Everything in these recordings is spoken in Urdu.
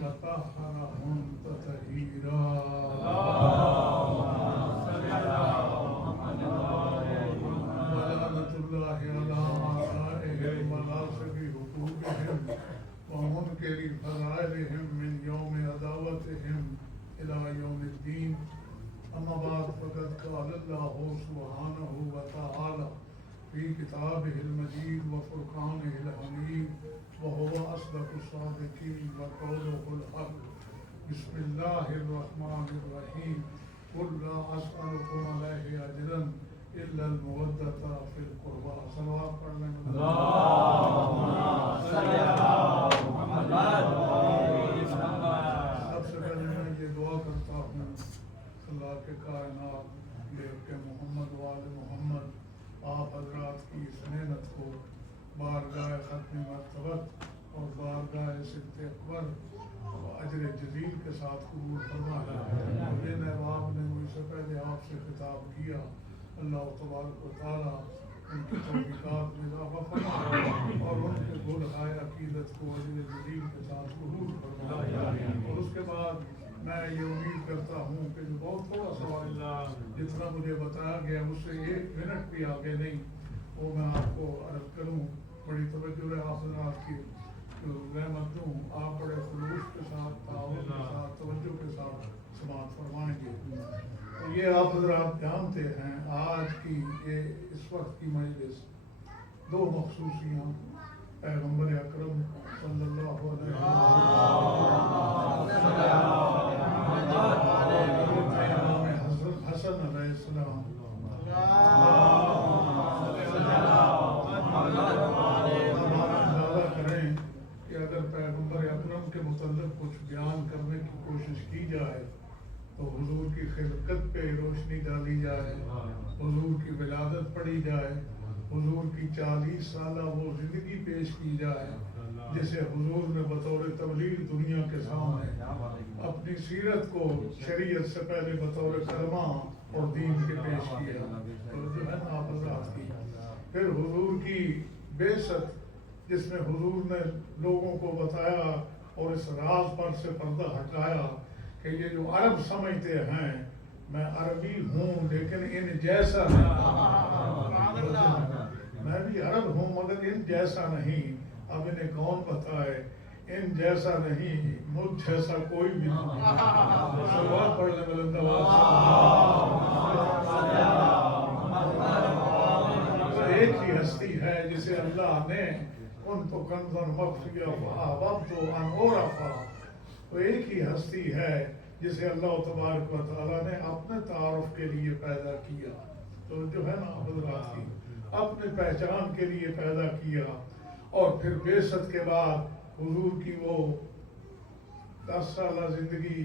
وطهرهم تطهيرا. ولعنة الله على أعدائهم وناصب حقوقهم ومنكر فضائلهم من يوم عداوتهم إلى يوم الدين. أما بعد فقد قال الله سبحانه وتعالى في كتابه المجيد وفرقانه الحميد وهو أصدق الصادقين وقوله الحق. بسم الله الرحمن الرحيم. قل لا أسألكم عليه أجرا إلا المودة في القربى. صلوات پڑھنے میں سب سے پہلے میں یہ دعا کرتا ہوں اللہ کے کائنات کہ محمد وآل محمد آپ حضرات کی اس محنت کو بارگاہ ختم مرتبت اور بارگاہ صدق اکبر اجر جزیل کے ساتھ قبول فرمائے. جن احباب نے مجھ سے پہلے آپ سے خطاب کیا اللہ تبارک و تعالیٰ ان کی توفیقات میں اضافہ فرمائے اور ان کے گلہائے عقیدت کو اجر جزیل کے ساتھ قبول فرمائے. اور اس کے بعد میں یہ امید کرتا ہوں کہ جو بہت تھوڑا سوال جتنا مجھے بتایا گیا اس سے 1 منٹ بھی آگے نہیں وہ میں آپ کو عرض کروں. بڑی توجہ ہے آپ حضرات کی رحمت دوں. آپ بڑے خلوص کے ساتھ تعاون کے ساتھ توجہ کے ساتھ سماعت فرمائیں گے. تو یہ آپ حضرات جانتے ہیں آج کی یہ اس وقت کی مجلس 2 مخصوصیاں پیغمبر اکرم صلی اللہ علیہ وسلم حسن علیہ السلام اندازہ کریں کہ اگر پیغمبر اکرم کے متعلق کچھ بیان کرنے کی کوشش کی جائے تو حضور کی خلقت پہ روشنی ڈالی جائے, حضور کی ولادت پڑھی جائے, حضور کی 40 سالہ وہ زندگی پیش کی جائے جسے حضور نے بطور تبلیغ دنیا کے سامنے اپنی سیرت کو شریعت سے پہلے بطور کلمہ اور دین کے پیش کیا. تو جو ہے نا آپ حضرات کی پھر حضور کی بعثت جس میں حضور نے لوگوں کو بتایا اور اس راز پر سے پردہ ہٹایا کہ یہ جو عرب سمجھتے ہیں میں عربی ہوں لیکن ان جیسا نہیں, میں بھی عرب ہوں مگر ان جیسا نہیں. اب انہیں کون بتائے ان جیسا نہیں مجھ جیسا کوئی بھی نہیں. صلوات پڑھنے بلند آواز سے. ایک ہی ہستی ہے جسے اللہ نے ان تو کنزن مخفیہ وعبد ان عرفا. تو ایک ہی ہستی ہے جسے اللہ تبارک و تعالیٰ نے اپنے تعارف کے لیے پیدا کیا. تو جو ہے نا حضرات کی اپنے پہچان کے لیے پیدا کیا. اور پھر بعثت کے بعد حضور کی وہ 10 سالہ زندگی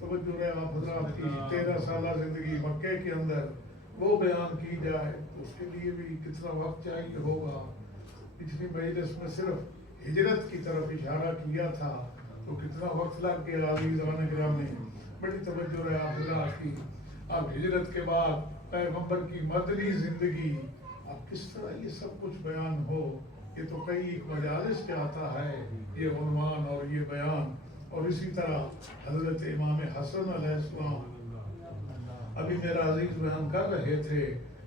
توجہ ہے آپ حضرات کی 13 سالہ زندگی مکے کے اندر وہ بیان کی جائے تو اس کے لیے بھی کتنا وقت چاہیے ہوگا. پچھلی مجلس میں صرف ہجرت کی طرف اشارہ کیا تھا تو کتنا وقت لگ گیا عزیزان گرامی. بڑی توجہ ہے آپ حضرات کی. اب ہجرت کے بعد پیغمبر کی مدنی زندگی اب کس طرح یہ سب کچھ بیان ہو یہ تو کئی مجالس کے آتا ہے یہ عنوان اور یہ بیان. اور اسی طرح حضرت امام حسن علیہ السلام ابھی میرا عزیز بیان کر رہے تھے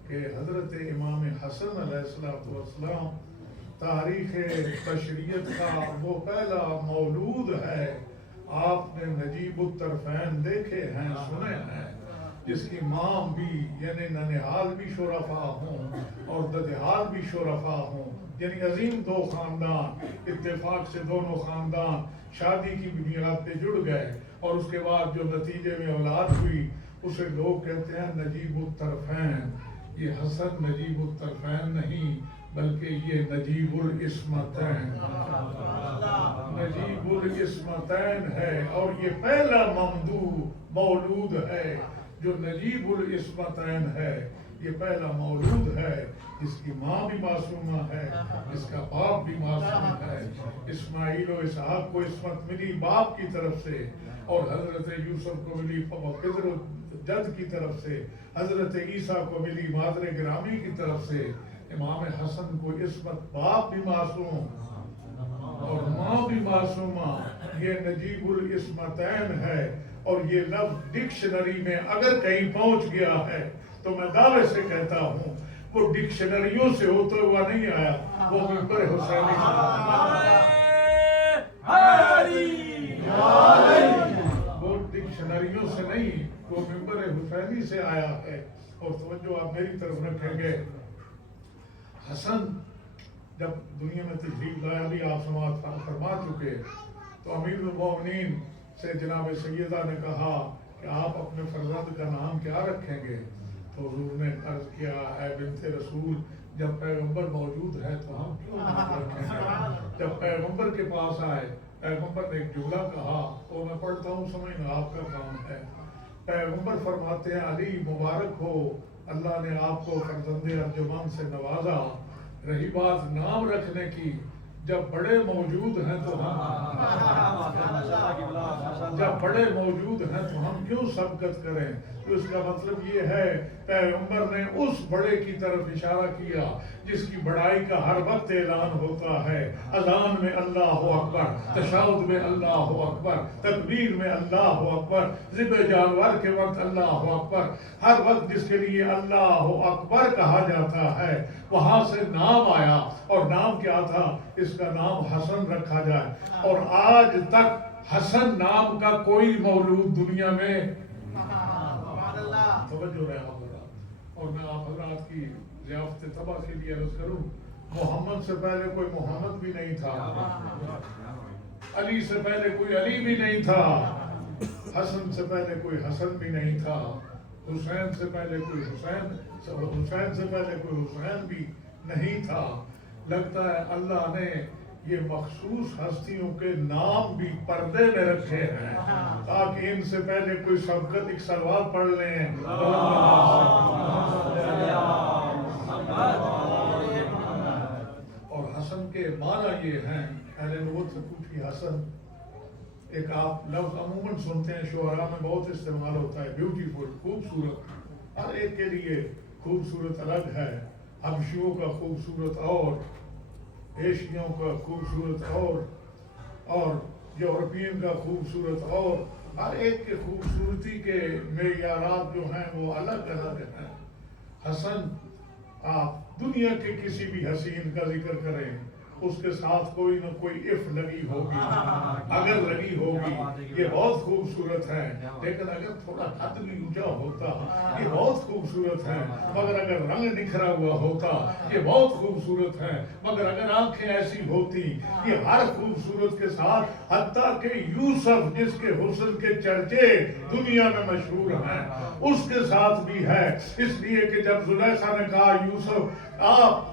کہ حضرت امام حسن علیہ السلام تاریخ بشریت کا وہ پہلا مولود ہے. آپ نے نجیب الطرفین دیکھے ہیں سنے ہیں جس کی ماں بھی یعنی ننہال بھی شرفا ہوں اور ددہال بھی شرفا ہوں یعنی عظیم 2 خاندان اتفاق سے دونوں خاندان شادی کی بنیاد پہ جڑ گئے اور اس کے بعد جو نتیجے میں اولاد ہوئی اسے لوگ کہتے ہیں نجیب الطرفین. یہ حسن نجیب الطرفین نہیں بلکہ یہ نجیب الاسمتین نجیب الاسمتین ہے. اور یہ پہلا ممدوح مولود ہے جو نجیب الاسمتین ہے. یہ پہلا مولود ہے جس کی ماں بھی معصومہ ہے جس کا باپ بھی معصوم ہے. اسماعیل و اسحاق کو عصمت ملی باپ کی طرف سے اور حضرت یوسف کو ملی پدر جد کی طرف سے. حضرت عیسیٰ کو ملی مادر گرامی کی طرف سے. امام حسن کو عصمت باپ بھی معصوم اور ماں بھی معصومہ. یہ نجیب الاسمتین ہے، اور یہ لفظ ڈکشنری میں اگر کہیں پہنچ گیا ہے تو میں دعوے سے کہتا ہوں وہ ڈکشنریوں سے ہوتا ہوا نہیں آیا، وہ منبر حسینی وہ ڈکشنریوں سے نہیں، وہ منبر حسینی سے آیا ہے۔ اور توجہ آپ میری طرف رکھیں گے، حسن جب دنیا میں تشریف لایا، بھی آپ سماعت فرما چکے، تو امیر المومنین سے جناب سیدہ نے کہا کہ آپ اپنے فرزند کا نام کیا رکھیں گے؟ تو حضور نے عرض کیا، اے بنت رسول، جب پیغمبر موجود ہے تو ہم کیوں نام رکھیں گے؟ جب پیغمبر کے پاس آئے، پیغمبر نے ایک جملہ کہا تو میں پڑھتا ہوں، سمجھنا آپ کا کام ہے۔ پیغمبر فرماتے ہیں، علی مبارک ہو، اللہ نے آپ کو فرزند ارجمند سے نوازا۔ رہی بات نام رکھنے کی، جب بڑے موجود ہیں تو ہم کیوں سبقت کریں؟ تو اس کا مطلب یہ ہے، پیغمبر نے اس بڑے کی طرف اشارہ کیا جس کی بڑائی کا ہر وقت اعلان ہوتا ہے۔ اذان میں اللہ اکبر، تشہد میں اللہ اکبر، تکبیر میں اللہ اکبر، ذبح جانور کے وقت اللہ اکبر، ہر وقت جس کے لیے اللہ اکبر کہا جاتا ہے وہاں سے نام آیا، اور نام کیا تھا؟ اس کا نام حسن رکھا جائے، اور آج تک حسن نام کا کوئی مولود دنیا میں توجہ رہے حضرات۔ اور میں آپ حضرات کی ضیافت طبع کے لیے عرض کروں، محمد سے پہلے کوئی محمد بھی نہیں تھا، علی سے پہلے کوئی علی بھی نہیں تھا، حسن سے پہلے کوئی حسن بھی نہیں تھا، حسین سے پہلے کوئی حسین سے پہلے کوئی حسین بھی نہیں تھا۔ لگتا ہے اللہ نے یہ مخصوص ہستیوں کے نام بھی پردے میں رکھے ہیں تاکہ ان سے پہلے کوئی سبقت ایک صلوات پڑھ لیں۔ اور حسن کے معنی یہ ہیں، اہل لغت سے پوچھی، حسن ایک آپ لفظ عموماً سنتے ہیں، شعراء میں بہت استعمال ہوتا ہے، بیوٹیفل، خوبصورت، ہر ایک کے لیے خوبصورت الگ ہے، حبشیوں کا خوبصورت اور ایشیوں کا خوبصورت اور یورپین کا خوبصورت اور، ہر ایک کے خوبصورتی کے معیارات جو ہیں وہ الگ الگ ہیں۔ حسن، آپ دنیا کے کسی بھی حسین کا ذکر کریں، اس کے ساتھ کوئی نہ کوئی اف لگی ہوگی، اگر لگی ہوگی، یہ بہت خوبصورت ہے، لیکن اگر تھوڑا حد بھی اونچا ہوتا یہ بہت خوبصورت ہے، مگر اگر رنگ نکھرا ہوا ہوتا یہ بہت خوبصورت ہے، مگر اگر آنکھیں ایسی ہوتی، یہ ہر خوبصورت کے ساتھ، حتیٰ کہ یوسف جس کے حسن کے چرچے دنیا میں مشہور ہیں اس کے ساتھ بھی ہے، اس لیے کہ جب زلیخا نے کہا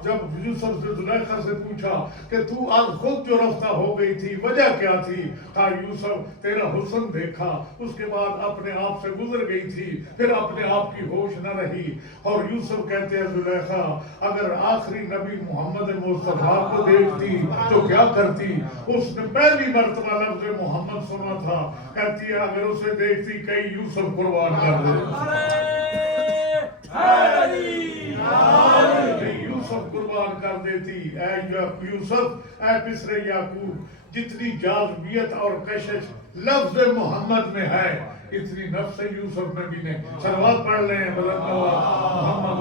جب یوسف سے زلیخا سے پوچھا کہ تو آج خود جو رفتہ ہو گئی تھی وجہ کیا تھی؟ کہا یوسف تیرا حسن دیکھا، اس کے بعد اپنے آپ سے گزر گئی تھی، پھر اپنے آپ کی ہوش نہ رہی۔ اور یوسف کہتے ہیں زلیخا اگر آخری نبی محمد مصطفیٰ کو دیکھتی تو کیا کرتی؟ اس نے پہلی مرتبہ لفظ محمد سنا تھا، کہتی ہے اگر اسے دیکھتی کئی یوسف قربان کر دیتی، یوسف قربان کر دیتی۔ اے یوسف، اے مصر یعقوب، جتنی جاذبیت اور کشش لفظ محمد میں ہے اتنی نفس یوسف میں بھی نہیں۔ صلوات پڑھ لیں بلند محمد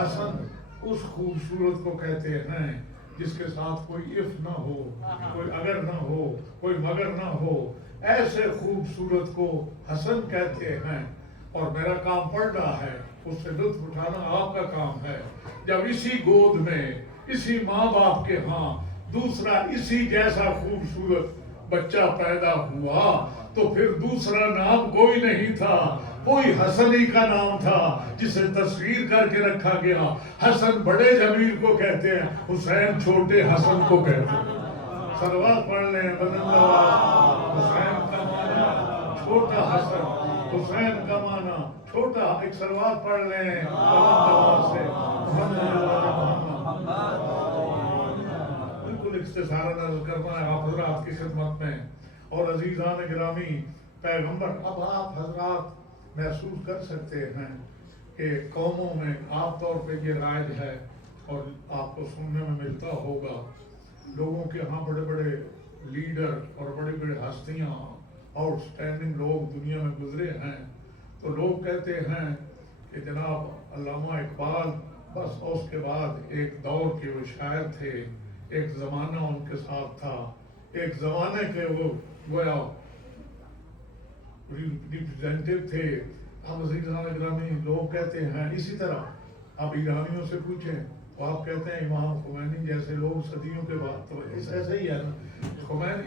حسن اس خوبصورت کو کہتے ہیں جس کے ساتھ کوئی اف نہ ہو، کوئی اگر نہ ہو، کوئی مگر نہ ہو، ایسے خوبصورت کو حسن کہتے ہیں۔ اور میرا کام پڑ رہا ہے، اس سے لطف اٹھانا آپ کا کام ہے۔ جب اسی گود میں، اسی ماں باپ کے ہاں دوسرا اسی جیسا خوبصورت بچہ پیدا ہوا تو پھر دوسرا نام کوئی نہیں تھا، کوئی حسن ہی کا نام تھا جسے تصویر کر کے رکھا گیا۔ حسن بڑے جمیل کو کہتے ہیں، حسین چھوٹے حسن کو کہتے ہیں۔ صلوات پڑھ لیں بلند آواز۔ حسین کا معنی چھوٹا حسن، حسین کا معنی چھوٹا، ایک صلوات پڑھ لیں بلند آواز سے محمد۔ بالکل اختصاراً عرض کرنا ہے آپ حضرات کی خدمت میں، اور عزیزان گرامی، پیغمبر، اب آپ حضرات محسوس کر سکتے ہیں کہ قوموں میں عام طور پہ یہ رائج ہے اور آپ کو سننے میں ملتا ہوگا لوگوں کے ہاں بڑے بڑے لیڈر اور بڑے بڑے ہستیاں آؤٹ اسٹینڈنگ لوگ دنیا میں گزرے ہیں، تو لوگ کہتے ہیں کہ جناب علامہ اقبال بس اس کے بعد ایک دور کے وہ شاعر تھے، ایک زمانہ ان کے ساتھ تھا، ایک زمانے کے وہ گویا ریپرزینٹیو تھے۔ اب عزیزان گرامی لوگ کہتے ہیں اسی طرح آپ ایرانیوں سے پوچھیں تو آپ کہتے ہیں امام خمینی جیسے لوگ صدیوں کے بعد، تو ایسا ہی ہے نا،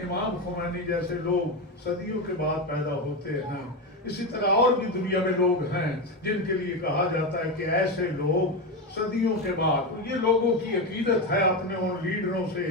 امام خمینی جیسے لوگ صدیوں کے بعد پیدا ہوتے ہیں۔ اسی طرح اور بھی دنیا میں لوگ ہیں جن کے لیے کہا جاتا ہے کہ ایسے لوگ صدیوں کے بعد، یہ لوگوں کی عقیدت ہے اپنے ان لیڈروں سے،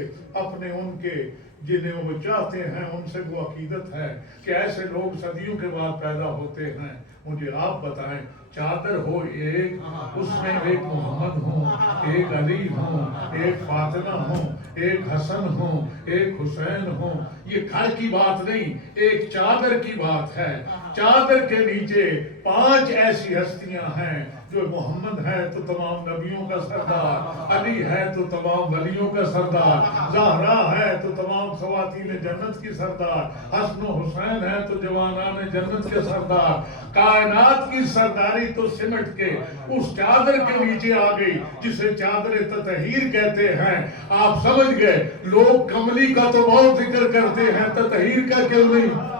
اپنے ان کے جنہیں وہ چاہتے ہیں ان سے وہ عقیدت ہے کہ ایسے لوگ صدیوں کے بعد پیدا ہوتے ہیں۔ مجھے آپ بتائیں، چادر ہو ایک، اس میں ایک محمد ہوں، ایک علی ہوں، ایک فاطمہ ہوں، ایک حسن ہوں، ایک حسین ہوں، یہ گھر کی بات نہیں، ایک چادر کی بات ہے۔ چادر کے نیچے 5 ایسی ہستیاں ہیں، جو محمد ہے تو تمام نبیوں کا سردار، علی ہے تو تمام ولیوں کا سردار، زہرا ہے تو تمام خواتین جنت کی سردار، حسن و حسین ہے تو جوانان جنت کے سردار۔ کائنات کی سرداری تو سمٹ کے اس چادر کے نیچے آ گئی جسے چادر تطہیر کہتے ہیں۔ آپ سمجھ گئے، لوگ کملی کا تو بہت ذکر کرتے ہیں، تطہیر کا کیوں نہیں؟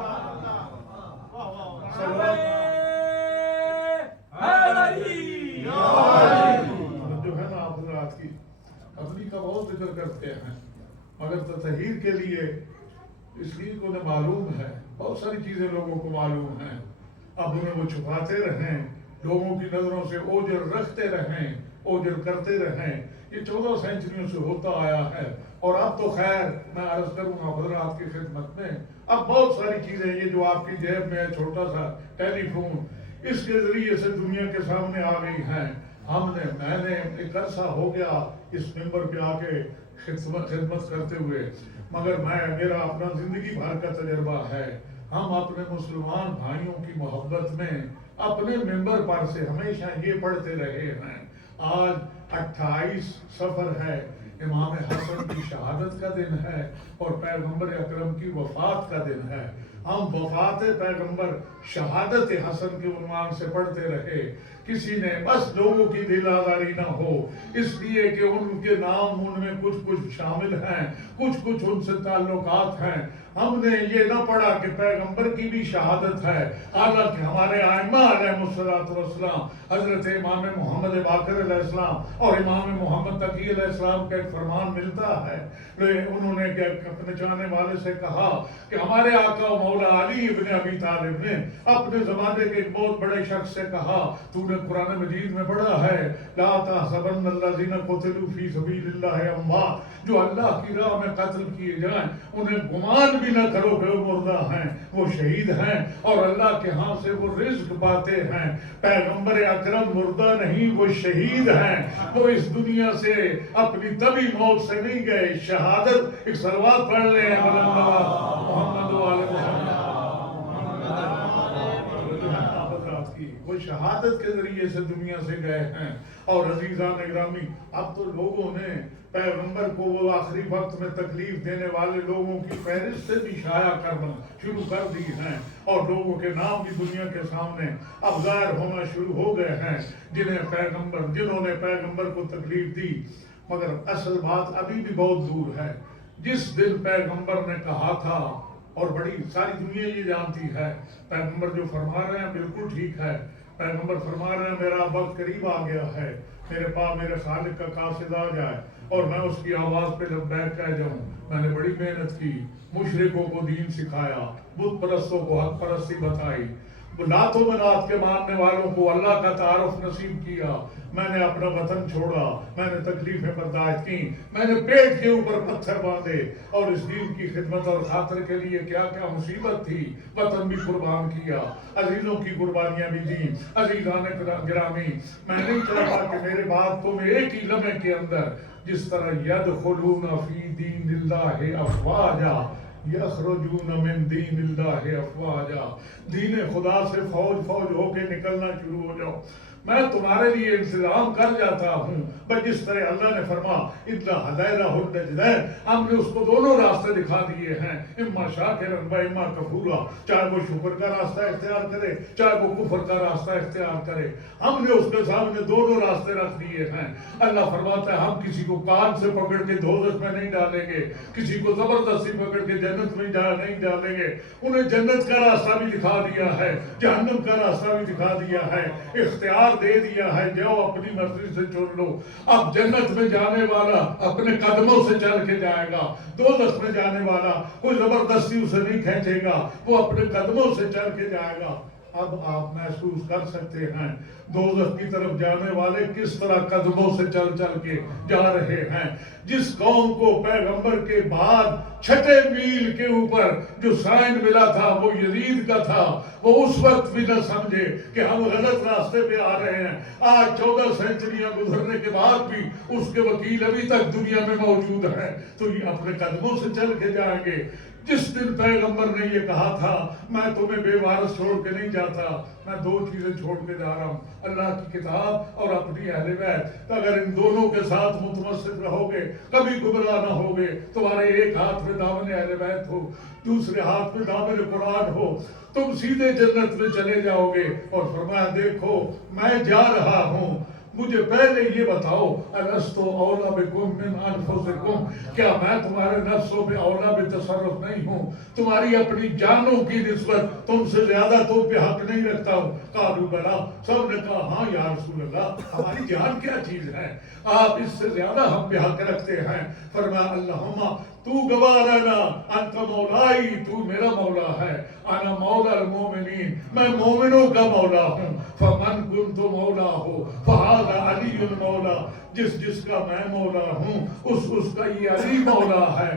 جو ہے نا آپ حضرات کی کملی کا بہت ذکر کرتے ہیں، مگر تطہیر کے لیے اس لیے کو انہیں معلوم ہے، بہت ساری چیزیں لوگوں کو معلوم ہیں، اب انہیں وہ چھپاتے رہیں، لوگوں کی نظروں سے اوجھل رکھتے رہیں، اوجھل کرتے رہیں۔ یہ 14 سینچریوں سے ہوتا آیا ہے، اور اب تو خیر میں عرض کروں گا حضرات کی خدمت میں، اب بہت ساری چیزیں یہ جو آپ کی جیب میں ہے چھوٹا سا ٹیلی فون، اس کے ذریعے سے دنیا کے سامنے آ گئی ہیں۔ میں نے ایک عرصہ ہو گیا اس ممبر پہ آ کے خدمت کرتے ہوئے، مگر میرا اپنا زندگی بھر کا تجربہ ہے، ہم اپنے مسلمان بھائیوں کی محبت میں اپنے ممبر پر سے ہمیشہ یہ پڑھتے رہے ہیں۔ آج 28 صفر ہے، امام حسن کی شہادت کا دن ہے اور پیغمبر اکرم کی وفات کا دن ہے۔ ہم وفات پیغمبر شہادت حسن کے عنوان سے پڑھتے رہے، کسی نے بس لوگوں کی دل آزاری نہ ہو، اس لیے کہ ان کے نام ان میں کچھ شامل ہیں، کچھ ان سے تعلقات ہیں۔ ہم نے یہ نہ پڑھا کہ پیغمبر کی بھی شہادت ہے، حالانکہ ہمارے ائمہ علیہ السلام، حضرت امام محمد باقر علیہ السلام اور امام محمد تقی علیہ السلام کا ایک فرمان ملتا ہے، انہوں نے اپنے چاہنے والے سے کہا کہ ہمارے آقا مولا علی ابن ابی طالب نے اپنے زمانے کے ایک بہت بڑے شخص سے کہا، تو نے قرآن مجید میں پڑھا ہے لا تحسبن الذین قتلوا فی سبیل اللہ اموات، جو اللہ کی راہ میں قتل کیے جائیں انہیں گمان بھی نہ کرو کہ وہ مردہ ہیں، وہ شہید ہیں اور اللہ کے ہاں سے وہ رزق پاتے ہیں۔ پیغمبر اکرم مردہ نہیں، وہ شہید ہیں، وہ اس دنیا سے اپنی طبی موت سے نہیں گئے، شہادت۔ ایک صلوات پڑھ لیں محمد وآل محمد۔ وہ شہادت کے ذریعے سے دنیا سے گئے ہیں۔ اور عزیزان گرامی، اب تو لوگوں نے پیغمبر کو وہ آخری وقت میں تکلیف دینے والے لوگوں کی فہرست سے بھی شائع کرنا شروع کر دی ہیں، اور لوگوں کے نام بھی دنیا کے سامنے اب ظاہر ہونا شروع ہو گئے ہیں جنہوں نے پیغمبر کو تکلیف دی۔ مگر اصل بات ابھی بھی بہت دور ہے۔ جس دن پیغمبر نے کہا تھا، اور بڑی ساری دنیا یہ جانتی ہے، پیغمبر جو فرما رہے ہیں بالکل ٹھیک ہے، پیغمبر فرما رہے ہیں میرا وقت قریب آ گیا ہے، میرے پاس میرے خالق کا قاصد آ جائے اور میں اس کی آواز پہ لبیک کہہ جاؤں۔ میں نے بڑی محنت کی، مشرکوں کو دین سکھایا، بت پرستوں کو حق پرستی بتائی، لات و منات کے ماننے والوں کو اللہ کا تعارف نصیب کیا، میں نے اپنا وطن چھوڑا، میں نے تکلیفیں برداشت کی، میں نے پیٹ کے اوپر پتھر باندھے، اور اس دین کی خدمت اور خاطر کے لیے کیا کیا مصیبت تھی، وطن بھی قربان کیا، عزیزوں کی قربانیاں بھی دیں۔ عزیزان گرامی، میں نہیں چاہتا کہ میرے بات کو میں ایک ہی لمحے کے اندر، جس طرح یدخلون فی دین اللہ افواجا یخرجون من دین اللہ افواجا، دین خدا سے فوج ہو کے نکلنا شروع ہو جاؤ۔ میں تمہارے لیے انتظام کر جاتا ہوں. بس جس طرح اللہ نے فرما اِنَّا هَدَيْنَاهُ النَّجْدَيْنِ، ہم نے اس کو دونوں راستے دکھا دیے ہیں، اما شاکرا و اما کفورا، چاہے وہ شکر کا راستہ اختیار کرے چاہے وہ کفر کا راستہ اختیار کرے. ہم نے اس کے سامنے دونوں راستے رکھ دیے ہیں. اللہ فرماتا ہے ہم کسی کو کان سے پکڑ کے دوزخ میں نہیں ڈالیں گے، کسی کو زبردستی پکڑ کے جنت میں نہیں ڈالیں گے. انہیں جنت کا راستہ بھی دکھا دیا ہے، جہنم کا راستہ بھی دکھا دیا ہے، اختیار دے دیا ہے، جاؤ اپنی مرضی سے چن لو. اب جنت میں جانے والا اپنے قدموں سے چل کے جائے گا، دوزخ میں جانے والا کوئی زبردستی اسے نہیں کھینچے گا، وہ اپنے قدموں سے چل کے جائے گا. اب آپ محسوس کر سکتے ہیں دوزخ کی طرف جانے والے کس طرح قدموں سے چل چل کے جا رہے ہیں. جس قوم کو پیغمبر کے بعد 6 میل کے اوپر جو سائن ملا تھا وہ یزید کا تھا، وہ اس وقت بھی نہ سمجھے کہ ہم غلط راستے پہ آ رہے ہیں. آج 14 سینچریاں گزرنے کے بعد بھی اس کے وکیل ابھی تک دنیا میں موجود ہیں، تو یہ اپنے قدموں سے چل کے جائیں گے. جس دن پیغمبر نے یہ کہا تھا میں تمہیں بے وارث چھوڑ کے نہیں جاتا، میں 2 چیزیں چھوڑ کے جا رہا ہوں، اللہ کی کتاب اور اپنی اہل بیت. اگر ان دونوں کے ساتھ متمسک رہو گے کبھی گمراہ نہ ہوگے. تمہارے ایک ہاتھ میں دامن اہل بیت ہو، دوسرے ہاتھ میں دامن قرآن ہو، تم سیدھے جنت میں چلے جاؤ گے. اور فرمایا دیکھو میں جا رہا ہوں، مجھے پہلے یہ بتاؤ الستُ اولیٰ بکم من انفسکم، کیا میں تمہارے نفسوں پہ اولیٰ بے تصرف نہیں ہوں؟ تمہاری اپنی جانوں کی نسبت تم سے زیادہ تو پہ حق نہیں رکھتا ہوں؟ قالوا بلی، سب نے کہا ہاں یا رسول اللہ، ہماری جان کیا چیز ہے، آپ اس سے زیادہ ہم پہ حق رکھتے ہیں. فرمایا اللہم تو گواہ رہنا، انت مولائی، تو میرا مولا ہے، انا مولا المومنین، میں مومنوں کا مولا ہوں. فمن کنت مولا ہو فہذا علی المولا، جس کا میں مولا ہوں اس کا یہ علی مولا ہے.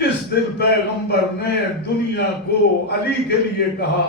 جس دن پیغمبر نے دنیا کو علی کے لیے کہا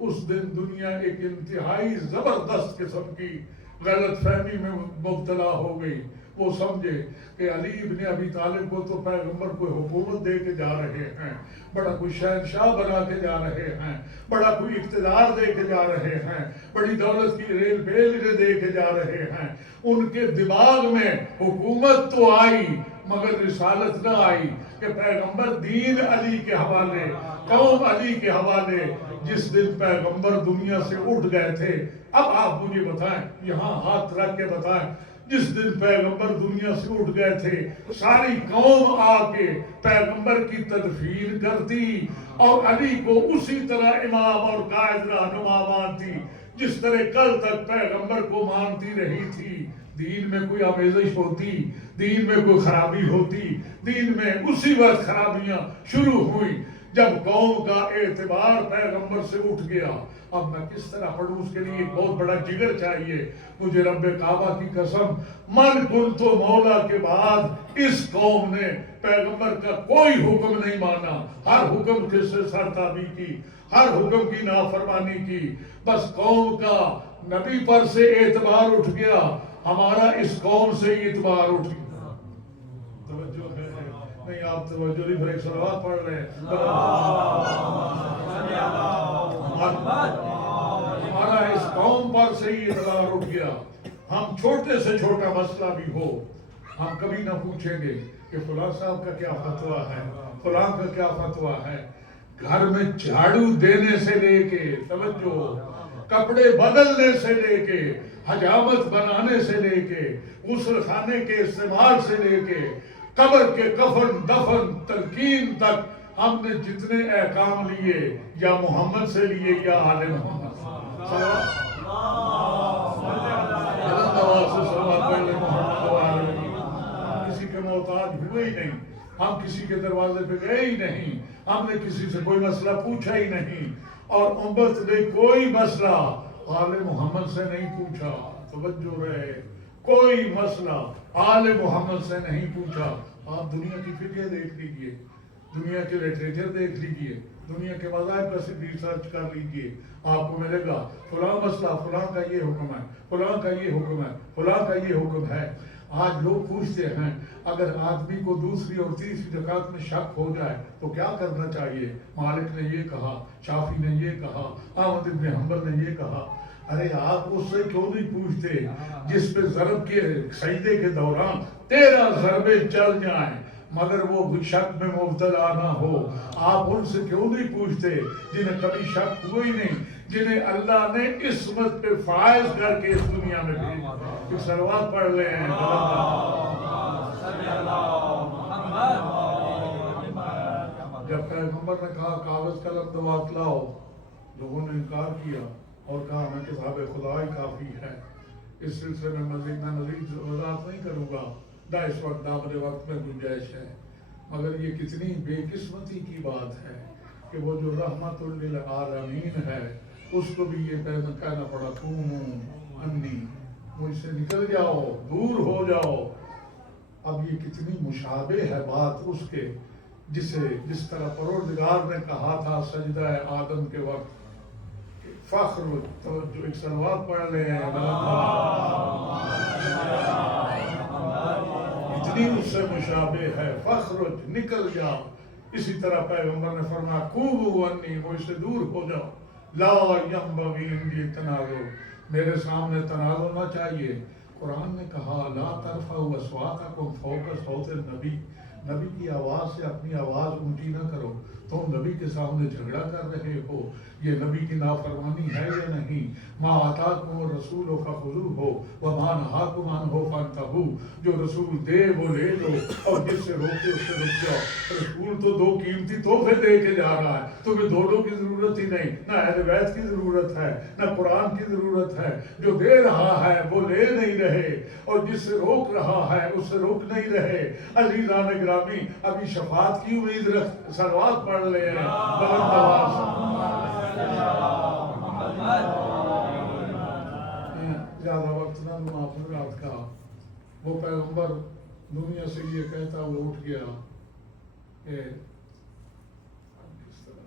اس دن دنیا ایک انتہائی زبردست قسم کی غلط فہمی میں مبتلا ہو گئی. وہ سمجھے کہ علی ابن ابی طالب کو تو پیغمبر کوئی حکومت دے کے جا رہے ہیں، بڑا کوئی شہنشاہ بنا کے جا رہے ہیں، بڑا کوئی اقتدار دے کے جا رہے ہیں، بڑی دولت کی ریل بیل دے کے جا رہے ہیں. ان کے دماغ میں حکومت تو آئی مگر رسالت نہ آئی کہ پیغمبر دین علی کے حوالے، قوم علی کے حوالے. جس دن پیغمبر دنیا سے اٹھ گئے تھے، اب آپ مجھے بتائیں، یہاں ہاتھ رکھ کے بتائیں، جس دن پیغمبر دنیا سے اٹھ گئے تھے ساری قوم آ کے پیغمبر کی تدفین کرتی اور علی کو اسی طرح امام اور قائد رہنما مانتی جس طرح کل تک پیغمبر کو مانتی رہی تھی. دین میں کوئی آمیزش ہوتی، دین میں کوئی خرابی ہوتی، دین میں اسی وقت خرابیاں شروع ہوئی جب قوم کا اعتبار پیغمبر سے اٹھ گیا. اب میں کس طرح پڑھوں، اس کے لیے ایک بہت بڑا جگر چاہیے. مجھے رب کعبہ کی قسم، من کنت مولا کے بعد اس قوم نے پیغمبر کا کوئی حکم نہیں مانا، ہر حکم کے سے سرتابی کی، ہر حکم کی نافرمانی کی. بس قوم کا نبی پر سے اعتبار اٹھ گیا، ہمارا اس قوم سے اعتبار اٹھ گیا. توجہ نہیں، آپ توجہ نہیں، پھر ایک صلوات پڑھ رہے ہیں. ہمارا اس قوم پر سے ہی اعتبار اٹھ گیا. ہم چھوٹے سے چھوٹا مسئلہ بھی ہو ہم کبھی نہ پوچھیں گے کہ فلاں صاحب کا کیا فتویٰ ہے، فلاں کا کیا فتویٰ ہے. گھر میں جھاڑو دینے سے لے کے، توجہ، کپڑے بدلنے سے لے کے، حجامت بنانے سے لے کے، غسل خانے کے استعمال سے لے کے، قبر کے کفن دفن تلقین تک ہم نے جتنے احکام لیے یا محمد سے لیے یا آل محمد کسی کے محتاج ہوئے ہی نہیں، ہم کسی کے دروازے پہ گئے ہی نہیں، ہم نے کسی سے کوئی مسئلہ پوچھا ہی نہیں، اور امت نے کوئی مسئلہ آل محمد سے نہیں پوچھا. توجہ رہے، کوئی مسئلہ آل محمد سے نہیں پوچھا. آپ دنیا کی فقہ دیکھ لیجئے، دنیا کے لٹریچر دیکھ لیجئے، دنیا کے مذاہب کا صرف ریسرچ کر لیجئے، آپ کو ملے گا فلاں مسئلہ فلاں کا یہ حکم ہے، فلاں کا یہ حکم ہے، فلاں کا یہ حکم ہے. آج لوگ پوچھتے ہیں اگر آدمی کو دوسری اور تیسری رکعت میں شک ہو جائے تو کیا کرنا چاہیے؟ مالک نے یہ کہا، شافعی نے یہ کہا، احمد بن حنبل نے یہ کہا. ارے آپ اس سے کیوں نہیں پوچھتے جس پہ ضرب کے سجدے کے دوران 13 ضربے چل جائیں مگر وہ شک میں مبتلا نہ ہو؟ آپ ان سے کیوں نہیں پوچھتے جنہیں کبھی شک ہوا ہی نہیں، جنہیں اللہ نے عصمت پہ فائز کر کے اس دنیا میں بھیجا؟ کہ صلوات پڑھ لیں جب پیغمبر نے کہا کاغذ قلم دوات لاؤ، لوگوں نے انکار کیا اور کہا ہمیں کتاب خدا ہی کافی ہے۔ اس سلسلے میں مزید وضاحت نہیں کروں گا، نہ اس وقت دامن وقت میں گنجائش ہے، مگر یہ کتنی بے قسمتی کی بات ہے کہ وہ جو رحمت للعالمین ہے اس کو بھی یہ کہنا پڑا قوموا انی، مجھ سے نکل جاؤ، دور ہو جاؤ۔ اب یہ کتنی مشابہ ہے بات اس کے جس طرح پروردگار نے کہا تھا سجدہ آدم کے وقت فخر، توجہ ایک صلوات پڑھ لیں، اتنی اس سے مشابہ ہے، فخر نکل جاؤ۔ اسی طرح پیغمبر نے فرمایا قوموا انی، مجھ سے دور ہو جاؤ، لا ینبغی عندی تنازع، میرے سامنے تنازع نہ چاہیے۔ قرآن نے کہا لا ترفعوا اصواتکم فوق صوت النبی، نبی کی آواز سے اپنی آواز اونچی نہ کرو، تم نبی کے سامنے جھگڑا کر رہے ہو، یہ نبی کی نافرمانی ہے یا نہیں؟ ما آتاکم الرسول فخذوہ وما نہاکم عنہ فانتہوا، جو رسول دے وہ لے لو اور جس سے روکے اس سے رک جاؤ۔ رسول تو 2 قیمتی تحفے دے کے جا رہا ہے، تمہیں دونوں کی ضرورت ہی نہیں، نہ اہل بیت کی ضرورت ہے نہ قرآن کی ضرورت ہے۔ جو دے رہا ہے وہ لے نہیں رہے اور جس سے روک رہا ہے اس سے روک نہیں رہے۔ عزیزان گرامی، ابھی شفاعت کی امید رکھ، صلوات پڑھ لے بلند آواز سے۔ زیادہ وقت نہ لوں آپ حضرات کا، وہ پیغمبر دنیا سے یہ کہتا وہ اٹھ گیا کہ کس طرح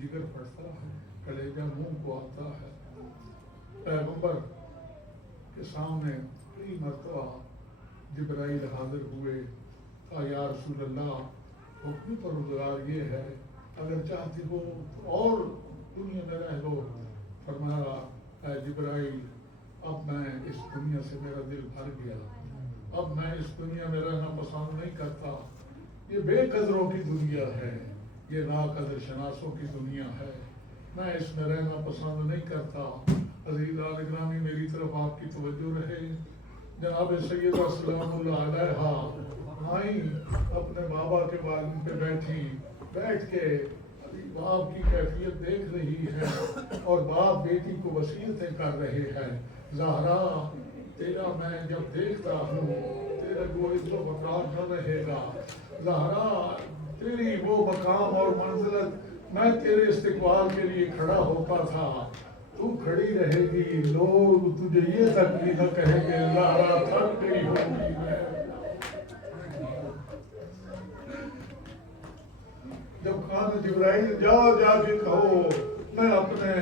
جگر پڑتا ہے، کلیجہ منہ کو آتا ہے۔ پیغمبر کے سامنے کئی مرتبہ جبرائیل حاضر ہوئے، کہا یا رسول اللہ حکم پروردگار یہ ہے، اگر چاہتی ہو اور دنیا میں رہ لو۔ فرمایا اے جبرائیل اب میں اس دنیا سے میرا دل بھر گیا، اب میں اس دنیا میں رہنا پسند نہیں کرتا، یہ بے قدروں کی دنیا ہے، یہ ناقدر شناسوں کی دنیا ہے، میں اس میں رہنا پسند نہیں کرتا۔ عزیزان گرامی میری طرف آپ کی توجہ رہے، جناب سیدہ سلام اللہ علیہا آئیں اپنے بابا کے بالن پہ بیٹھ کے باپ کی کیفیت دیکھ رہی ہے اور باپ بیٹی کو وصیتیں کر رہے ہیں۔ زہرا تیرا میں جب دیکھتا ہوں تیرا وہ عزت و وقار نہ رہے گا، زہرا تیری وہ مقام اور منزلت، میں تیرے استقبال کے لیے کھڑا ہوتا تھا، تو کھڑی رہے گی، لوگ تجھے یہ تک بھی نہ کہیں گے زہرا تھک گئی ہوگی۔ جب کہا جبرائیل جاؤ جا کے کہو میں اپنے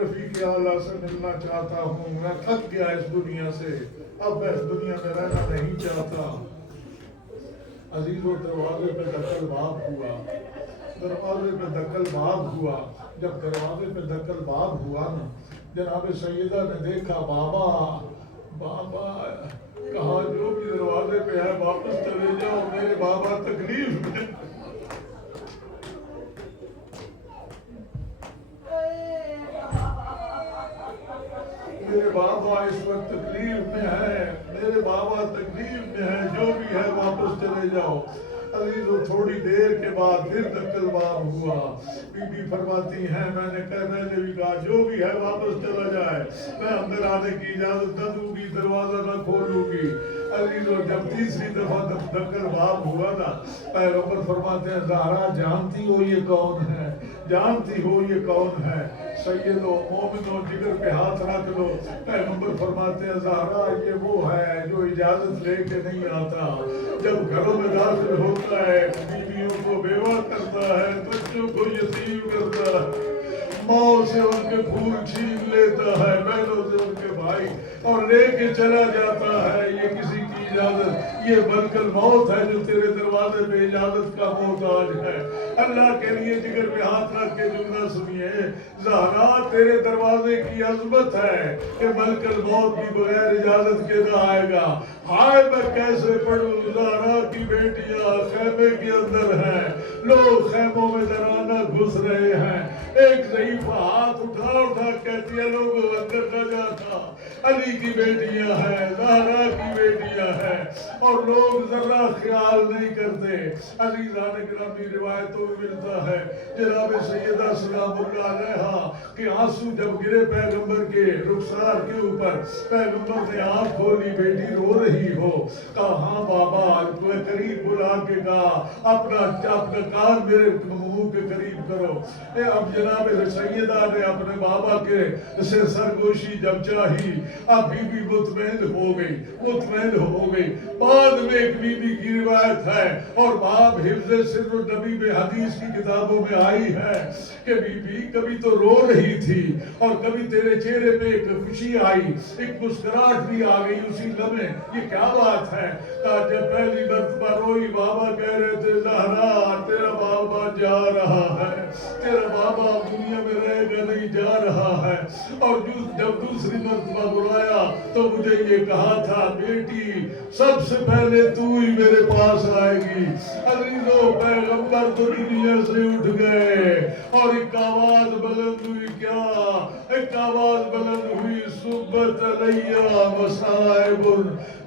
رفیق اعلیٰ سے ملنا چاہتا ہوں، میں تھک گیا اس دنیا سے، اب میں اس دنیا میں رہنا نہیں چاہتا۔ عزیزو دروازے پہ دخل باب ہوا، دروازے پہ دخل باب ہوا، جب دروازے پہ دخل باب ہوا نا، جناب سیدہ نے دیکھا بابا کہا جو بھی دروازے پہ ہے واپس چلے جاؤ، میرے بابا تکلیف میں۔ میرے بابا اس وقت تکلیف میں ہے، میرے بابا تکلیف میں ہے، جو بھی ہے واپس چلے جاؤ۔ عزیزو تھوڑی دیر کے بعد پھر دخل باب ہوا، بی بی فرماتی ہیں میں نے بھی کہا جو بھی ہے واپس چلا جائے، میں اندر آنے کی اجازت نہ دوں گی، دروازہ نہ کھولوں گی۔ عزیزو جب تیسری دفعہ دخل باب ہوا نا، پیغمبر فرماتے ہیں زہرا جانتی ہو یہ کون ہے، جانتی ہو یہ کون ہے؟ سیدو مومنو جگر پہ ہاتھ رکھ لو، پیغمبر فرماتے ہیں زہرا یہ وہ ہے جو اجازت لے کے نہیں آتا، جب گھروں میں داخل ہوتا ہے بیویوں کو بیوہ کرتا ہے، بچوں کو یتیم کرتا ہے، ماں سے ان کے پھول چھین لیتا ہے، بہنوں سے ان کے بھائی اور لے کے چلا جاتا ہے، یہ کسی کی اجازت یہ ملک الموت ہے جو تیرے دروازے پہ اجازت کا محتاج ہے. اللہ کے لیے جگر پہ ہاتھ رکھ کے جملہ سنیے. زہرا تیرے دروازے کی عظمت ہے کہ ملک الموت بھی بغیر اجازت کے نہ آئے گا. ہائے میں کیسے پڑھوں زہرا کی بیٹیاں خیمے کے اندر ہیں, لوگ خیموں میں درانہ گھس رہے ہیں. ایک ضعیفہ ہاتھ اٹھا اٹھا کہتی ہے لوگوں اندر نہ جاتا, علی کی بیٹیاں ہیں, زہرا کی بیٹیاں ہیں, اور لوگ ذرا خیال نہیں کرتے. عزیزان گرامی روایتوں میں ملتا ہے جناب سیدہ سلام اللہ علیہا کہ آنسو جب گرے پیغمبر کے رخسار کے اوپر, پیغمبر نے آنکھ کھولی, بیٹی رو رہی ہو؟ کہا ہاں بابا. قریب بلا کے کہا اپنا کان میرے منہ کے قریب کرو. اب جناب سیدہ نے اپنے بابا کے سے سرگوشی جب چاہی, اب بی بی مطمئن ہو گئی. بعد میں ایک بی بی کی روایت ہے اور باب حفظ سر النبی میں حدیث کی کتابوں میں آئی ہے کہ بی بی کبھی تو رو رہی تھی اور کبھی تیرے چہرے پہ ایک خوشی آئی, ایک مسکراہٹ بھی آ گئی اسی لمحے. یہ کیا بات ہے؟ جب پہلی مرتبہ روئی بابا کہہ رہے تھے زہرا تیرا بابا جا رہا ہے, تیرا بابا دنیا میں رہے گا نہیں, جا رہا ہے. اور جب دوسری مرتبہ بلایا تو مجھے یہ کہا تھا بیٹی سب سے پہلے تو ہی میرے پاس آئے گی. عزیزو پیغمبر تو دنیا سے اٹھ گئے اور ایک آواز بلند ہوئی. کیا ایک آواز بلند ہوئی؟ صبت علیہ مصائب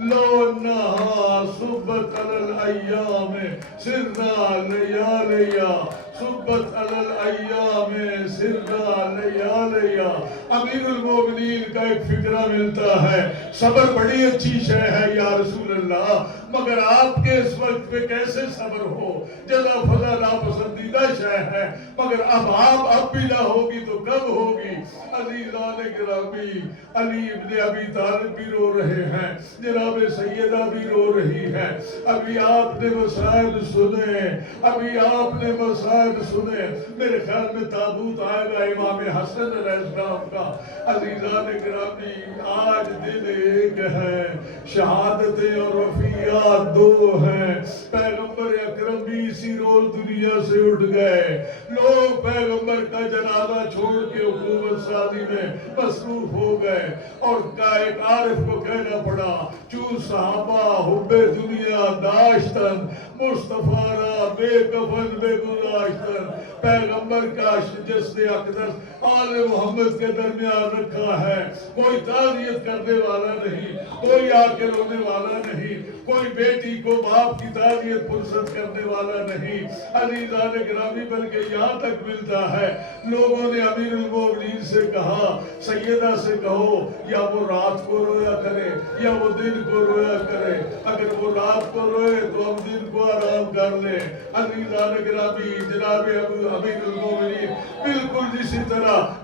لو انہا صبت علی الایام سرنا لیالیا, صبت علی الایام سرنا لیالیا. امیر المومنین کا ایک فکرہ ملتا ہے, صبر بڑی اچھی شے ہے یا رسول اللہ, مگر آپ کے اس وقت پہ کیسے صبر ہو؟ جزا فضا ناپسندیدہ شے ہے, مگر اب بھی نہ ہوگی تو کب ہوگی؟ عزیزان گرامی علی ابن ابی طالب بھی رو رہے ہیں, جناب سیدہ بھی رو رہی ہے. ابھی آپ نے مسائل سنے, میرے خیال میں تابوت آئے گا امام حسن علیہ السلام کا. عزیزان گرامی آج دن ایک ہے, شہادتیں اور وفیات دو ہیں. پیغمبر اکرم بھی اسی روز دنیا سے اٹھ گئے. لوگ پیغمبر کا جنازہ چھوڑ کے حکومت سازی میں مصروف ہو گئے اور ایک عارف کو کہنا پڑا چون صحابہ حب دنیا داشتن مصطفیٰ را بے کفن بے گذاشتن. پیغمبر کا جسد اقدس آل محمد کے درمیان رکھا ہے. کوئی تعزیت کرنے والا نہیں, کوئی آ کے رونے والا نہیں, کوئی بیٹی کو باپ کی تعزیت فرصت کرنے والا نہیں. عزیزان گرامی بلکہ یہاں تک ملتا ہے لوگوں نے امیر المومنین سے کہا سیدہ سے کہو یا وہ رات کو رویا کرے یا وہ دن کو رویا کرے, اگر وہ رات کو روئے تو ہم دن کو آرام کر لیں. عزیزان گرامی جناب امیر المومنین بالکل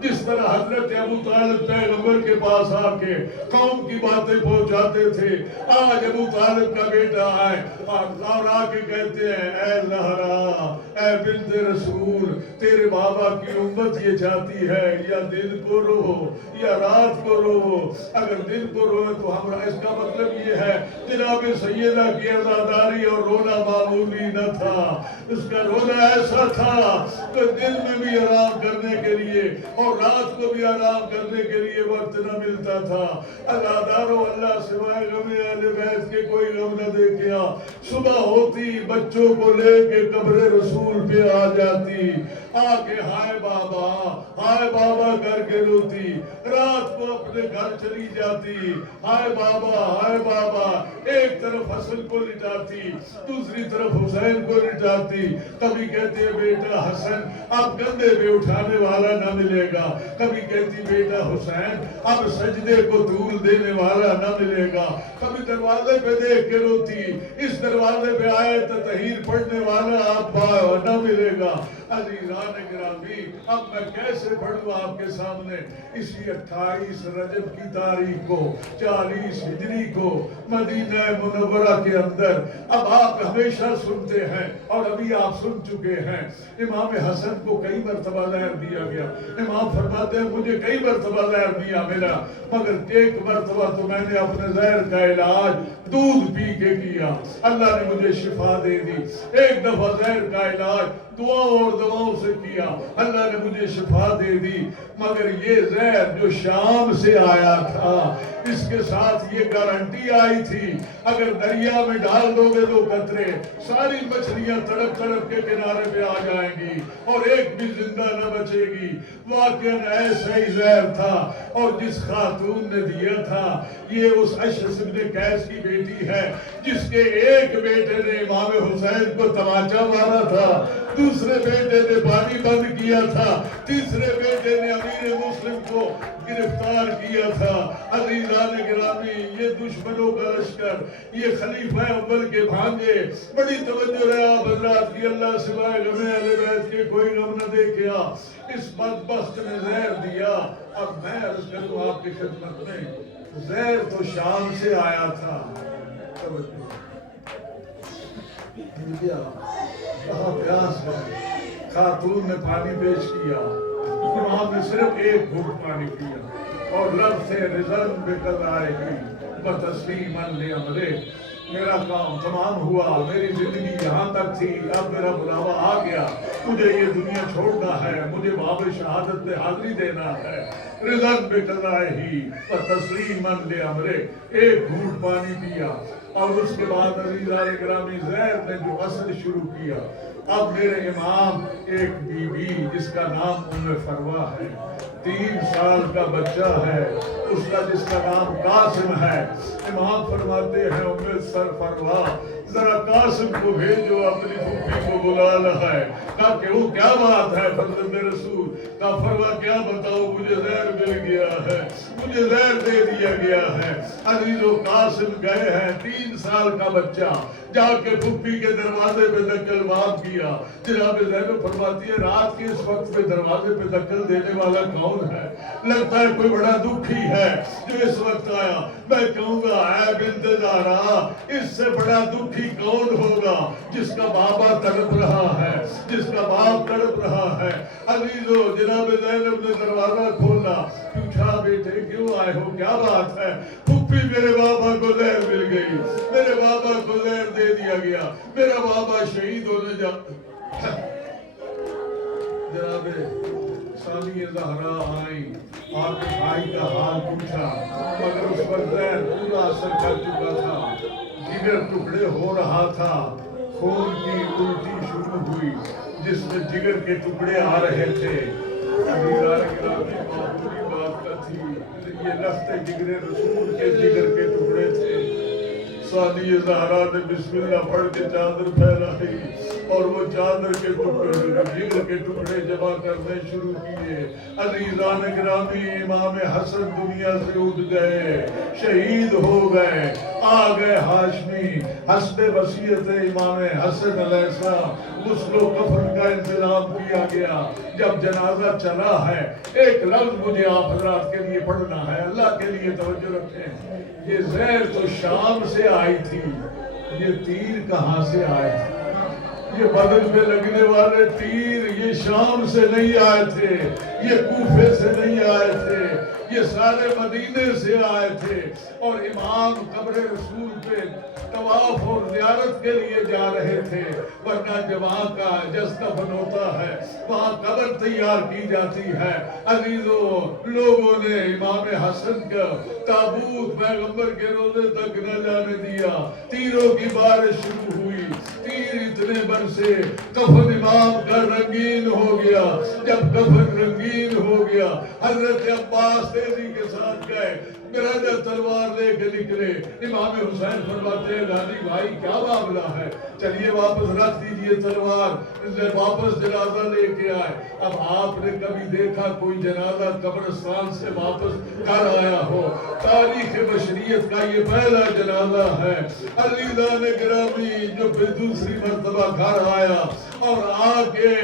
جس طرح حضرت ابو طالب پیغمبر کے پاس آ کے قوم کی باتیں پہنچاتے تھے, آج ابو طالب کا بیٹا آئے اور آ کے کہتے ہیں اے زہرا اے بنت رسول, تیرے بابا کی امت یہ چاہتی ہے یا دن کو رو یا رات کو رو. اگر دن کو روئے تو ہمارا اس کا مطلب یہ ہے جناب سیدہ کی عزاداری اور رونا معمولی نہ تھا, اس کا رونا ایسا تھا کہ دن میں بھی آرام کرنے کے لیے اور رات کو بھی آرام کرنے کے لیے وقت نہ ملتا تھا. عزادارو اللہ سوائے غم اہل بیت کے کوئی غم نہ دیکھا. صبح ہوتی بچوں کو لے کے قبر رسول پہ آ جاتی, آ کے ہائے بابا کر کے روتی. رات کو اپنے گھر چلی جاتی, ہائے بابا. ایک طرف حسن کو لٹاتی, دوسری طرف حسین کو لٹاتی. کبھی کہتے ہیں بیٹا حسن اب گندے پہ اٹھانے والا نہ ملے گا, کبھی کہتی بیٹا حسین اب سجدے کو دھول دینے والا نہ ملے گا. کبھی دروازے پہ دیکھ کے روتی, اس دروازے پہ آئے تطہیر پڑھنے والا اب نہ ملے گا. عزیزان گرامی اب میں کیسے پڑھوں آپ کے سامنے اسی 28 رجب کی تاریخ کو 40 ہجری کو مدینہ منورہ کے اندر اب آپ ہمیشہ سنتے ہیں اور ابھی آپ سن چکے ہیں امام حسن کو کئی مرتبہ زہر دیا گیا. امام فرماتے ہیں مجھے کئی مرتبہ زہر دیا میرا مگر ایک مرتبہ تو میں نے اپنے زہر کا علاج دودھ پی کے کیا اللہ نے مجھے شفا دے دی. ایک دفعہ زہر کا علاج دعاؤں اور دواؤں سے کیا اللہ نے مجھے شفا دے دی. مگر یہ زہر جو شام سے آیا تھا اس کے ساتھ یہ گارنٹی آئی تھی اگر دریا میں ڈال دو گے 2 قطرے ساری مچھلیاں تڑپ تڑپ کے کنارے پہ آ جائیں گی اور ایک بھی زندہ نہ بچے گی. واقعاً ایسا ہی زہر تھا اور جس خاتون نے دیا تھا یہ اس اشعث بن قیس کی بیٹی ہے جس کے ایک بیٹے نے امام حسین کو تماچا مارا تھا, دوسرے بیٹے نے پانی بند کیا تھا, تیسرے بیٹے نے امیر مسلم کو گرفتار کیا تھا. عزیزان گرامی یہ دشمنوں کا لشکر یہ خلیفہ اول کے بھانجے بڑی توجہ رہے آپ حضرات کی اللہ سوائے غم اہل بیت کے کوئی غم نہ دیکھا اس بدبخت نے زہر دیا. اب میں عرض کروں آپ کی خدمت میں زہر تو شام سے آیا تھا کہاں پیاس ہے خاتون نے پانی پیش کیا امام نے صرف ایک گھونٹ پانی پیا اور لب سے رضن بکل آئے گی بتسلیما لامرے میرا کام تمام ہوا میری زندگی یہاں تک تھی اب میرا بلاوا آ گیا مجھے یہ دنیا چھوڑنا ہے مجھے باب شہادت پہ حاضری دینا ہے. رضن بکل آئے ہی بتسلیما لامرے ایک گھونٹ پانی پیا اور اس کے بعد عزیزان گرامی زہر نے جو اثر شروع کیا. اب میرے امام ایک بی بی جس کا نام ام فروا ہے 3 سال کا بچہ ہے اس کا جس کا نام قاسم ہے. امام فرماتے ہیں ام فروا ذرا قاسم کو بھیجو اپنی پھوپھی کو بلانا ہے. کہا کہ وہ کیا بات ہے فرزند رسول؟ کہا فروا کیا بتاؤ مجھے زہر مل گیا ہے مجھے زہر دے دیا گیا ہے. عزیزو قاسم گئے ہیں 3 سال کا بچہ جا کے پھوپھی کے دروازے پہ دکل باب کیا. جناب زینب فرماتی ہے رات کے اس وقت پہ دروازے پہ دکل دینے والا کون ہے؟ لگتا ہے کوئی بڑا دکھی ہے جو اس وقت آیا. میں کہوں گا اے بنت زہرا اس سے بڑا دکھی کون ہوگا جس کا بابا تڑپ رہا ہے جس کا باپ تڑپ رہا ہے. عزیزو جناب زینب نے دروازہ کھولا پوچھا بیٹے کیوں آئے ہو کیا بات ہے؟ پھوپھی میرے بابا کو زہر مل گئی میرے بابا کو زہر دے دیا گیا میرا بابا شہید ہونے جا. جناب ثانی زہرا آئی آپ کے بھائی کا حال پوچھا مگر اس پر زہر پورا اثر کر چکا تھا جگر ٹکڑے ہو رہا تھا خون کی الٹی شروع ہوئی جس میں جگر کے ٹکڑے آ رہے تھے. معمولی بات کا تھی یہ لفظ جگر رسول کے جگر کے ٹکڑے تھے. ثانی زہرا نے بسم اللہ پڑھ کے چادر پھیلائی اور وہ چادر کے ٹکڑے جگر کے ٹکڑے جمع کرنے شروع کیے. عزیزان گرامی امام حسن دنیا سے اٹھ گئے شہید ہو گئے. آ گئے ہاشمی حسب وصیت امام حسن علیہ السلام غسل و کفن کا انتظام کیا گیا. جب جنازہ چلا ہے ایک لفظ مجھے آپ حضرات کے لیے پڑھنا ہے اللہ کے لیے توجہ رکھیں. یہ زہر تو شام سے آئی تھی یہ تیر کہاں سے آئے تھے؟ یہ بدن پہ لگنے والے تیر یہ شام سے نہیں آئے تھے یہ کوفے سے نہیں آئے تھے یہ سارے مدینے سے آئے تھے. اور امام قبر رسول پہ طواف اور زیارت کے لیے جا رہے تھے ورنہ جب وہاں کا دفن ہوتا ہے وہاں قبر تیار کی جاتی ہے. عزیزو لوگوں نے امام حسن کا تابوت پیغمبر کے روزے تک نہ جانے دیا. تیروں کی بارش شروع ہوئی تیر اتنے برسے کفن امام کا رنگین ہو گیا. جب کفن رنگین ہو گیا حضرت عباس تیزی کے ساتھ گئے میرا تلوار لے کے نکلے. امام حسین فرماتے ہیں غازی بھائی کیا معاملہ ہے؟ چلیے واپس رکھ دیجئے تلوار. اس نے واپس جنازہ لے کے آئے. اب آپ نے کبھی دیکھا کوئی جنازہ قبرستان سے واپس گھر آیا ہو؟ تاریخ بشریت کا یہ پہلا جنازہ ہے. عزیزان گرامی جو پھر دوسری مرتبہ گھر آیا اور آگے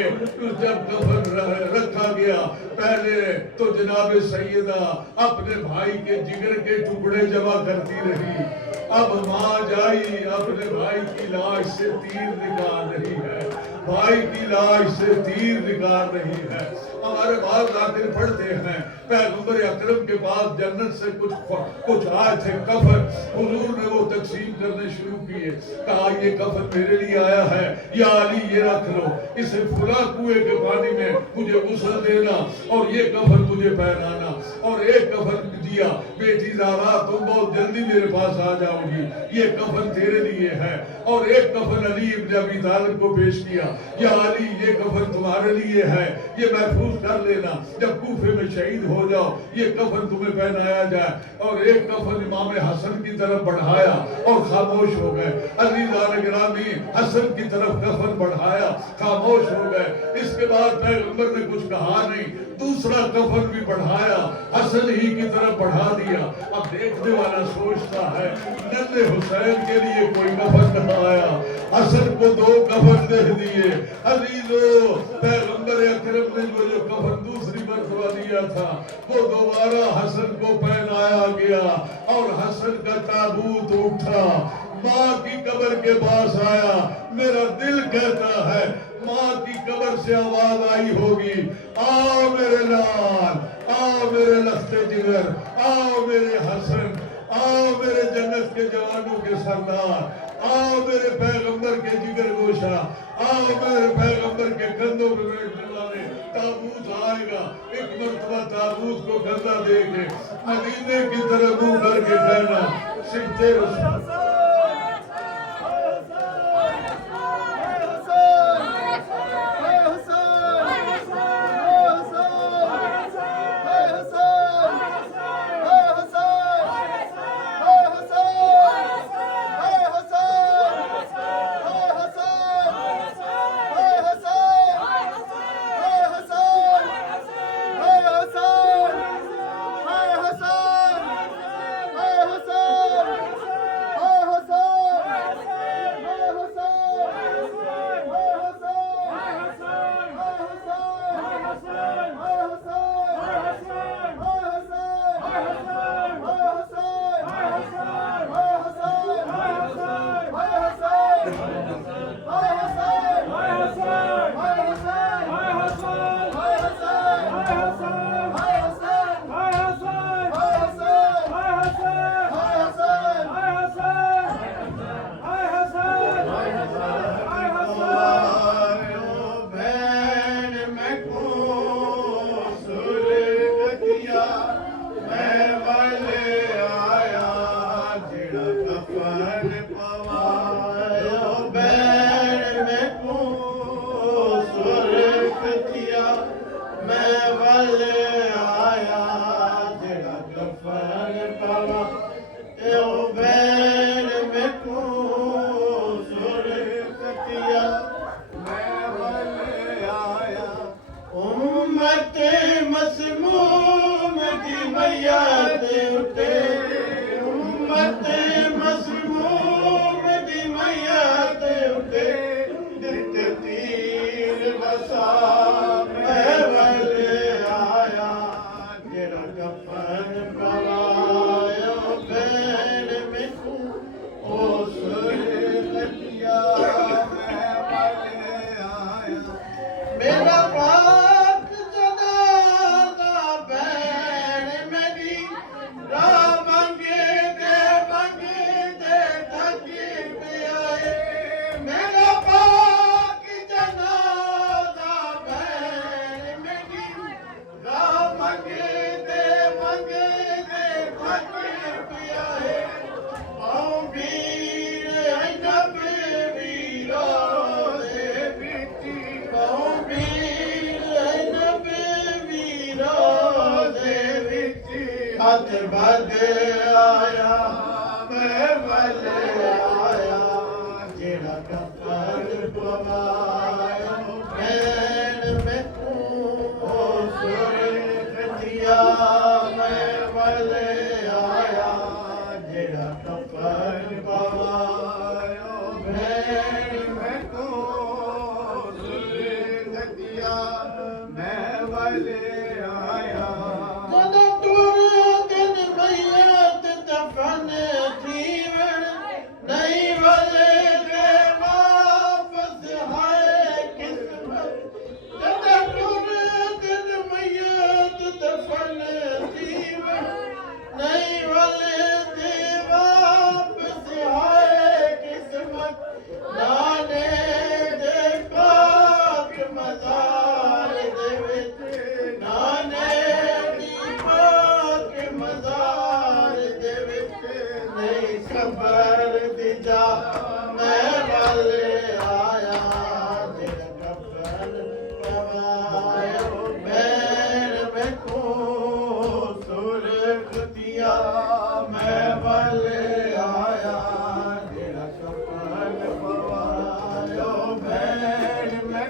جب کفن رکھا گیا پہلے تو جناب سیدہ اپنے بھائی کے جگر کے ٹکڑے جمع کرتی رہی، اب ماں جائی اپنے بھائی کی لاش سے تیر نکال رہی ہے، بھائی کی لاش سے تیر نکال رہی ہے۔ ہمارے بعض آخر پڑھتے ہیں پیغمبر اکرم کے پاس جنت سے کچھ آئے تھے کفن، حضور نے وہ تقسیم کرنے شروع کیے، کہا یہ کفن میرے لیے آیا ہے، یا علی یہ رکھ لو، اسے فلاں کنویں کے پانی میں مجھے غسل دینا اور یہ کفن مجھے پہنانا، اور ایک کفن دیا، بیٹی زہرا تم بہت جلدی میرے پاس آ جاؤ گی، یہ کفن تیرے لیے ہے، اور ایک کفن علی ابن ابی طالب کو پیش کیا، یا علی یہ کفن تمہارے لیے ہے، یہ محفوظ کر لینا، جب کوفے میں شہید ہو جاؤ یہ کفن تمہیں پہنایا جائے، اور ایک کفن امام حسن کی طرف بڑھایا اور خاموش ہو گئے، عزیزان گرامی حسن کی طرف کفن بڑھایا خاموش ہو گئے، اس کے بعد پیغمبر نے کچھ کہا نہیں، دوسرا کفن بھی بڑھایا حسن ہی کی طرف بڑھا دیا، اب دیکھنے والا سوچتا ہے ننھے حسین کے لیے کوئی کفن نہ آیا، حسن کو 2 کفن دے دیے، عزیزو پیغمبر اکرم نے جو کفن دوسری مرتبہ دیا تھا وہ دوبارہ حسن کو پہنایا گیا، اور حسن کا تابوت اٹھا ماں کی قبر کے پاس آیا، میرا دل کہتا ہے ماں کی قبر سے آواز آئی ہوگی، آؤ میرے لال، آؤ میرے لخت جگر، آؤ میرے حسن، آؤ میرے جنت کے جوانوں کے سردار، آؤ میرے پیغمبر کے جگر گوشہ، آؤ میرے پیغمبر کے کندھوں پہ بیٹھنے والے، تابوت آئے گا، ایک مرتبہ تابوت کو کندھا دے کے مدینے کی طرف منہ کر کے کہنا سکھتے رسول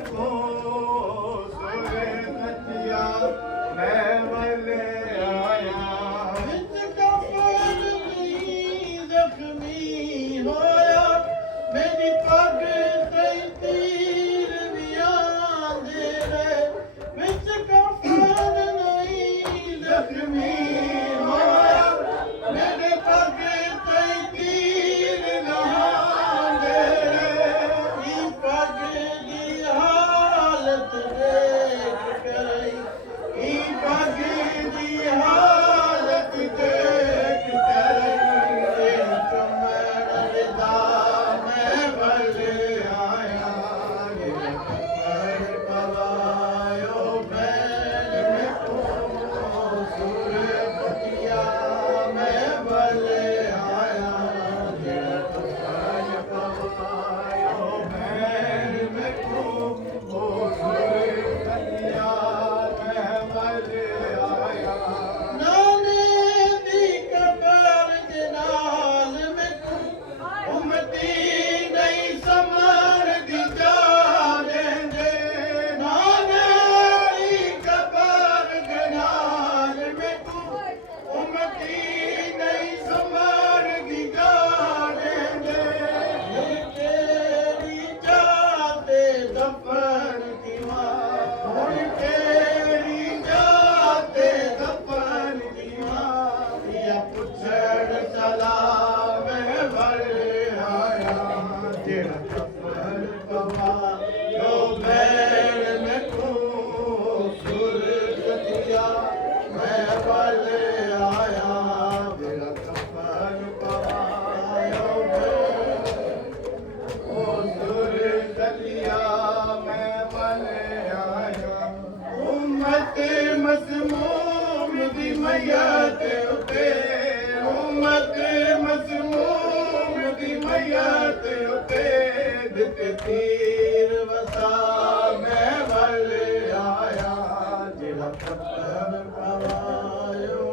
کو سورے کتیا میں والے آیا وچ کفن نہیں زخمی ہویا میری پگ تے تیر ویاں دے رہے وچ کفن نہیں زخمی ہویا میرے پگ تے تیر لہاں دے رہے ای پگ دی حالت دیکھ کر ای پگ دی حالت دیکھ کر چمڑ رضا میں بھلے آیا کمر پوایو بین میں کو سور پتیا میں بھلے آیا کمر پوایو بین میں کو سور پتیا میں بھلے آیا نانے دی قبر دے نال میں کو امتی نہیں سمر دی جا دیں دے نانے دی قبر دے نال میں کو امتی نہیں سمر دی جا دیں دے تیری جاتے دفن دیوار ہن تیری جاتے دفن دیوار یا پچھڑ سلام بھلے آیا جڑا کفن پوا جو بین میں کو سر کتیا میں بھلے آیا جڑا کفن پوا جو بین سر کتیا میں بھلے آیا امت مسموم دی میت اتے امت مسموم دی میت اتے دتے تیر وسا میں بھلے آیا جڑا کفن پوایو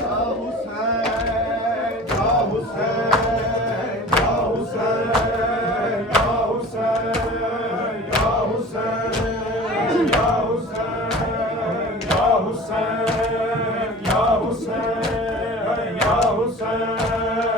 یا حسین یا حسین یا حسین یا حسین یا حسین یا حسین یا حسین یا حسین یا حسین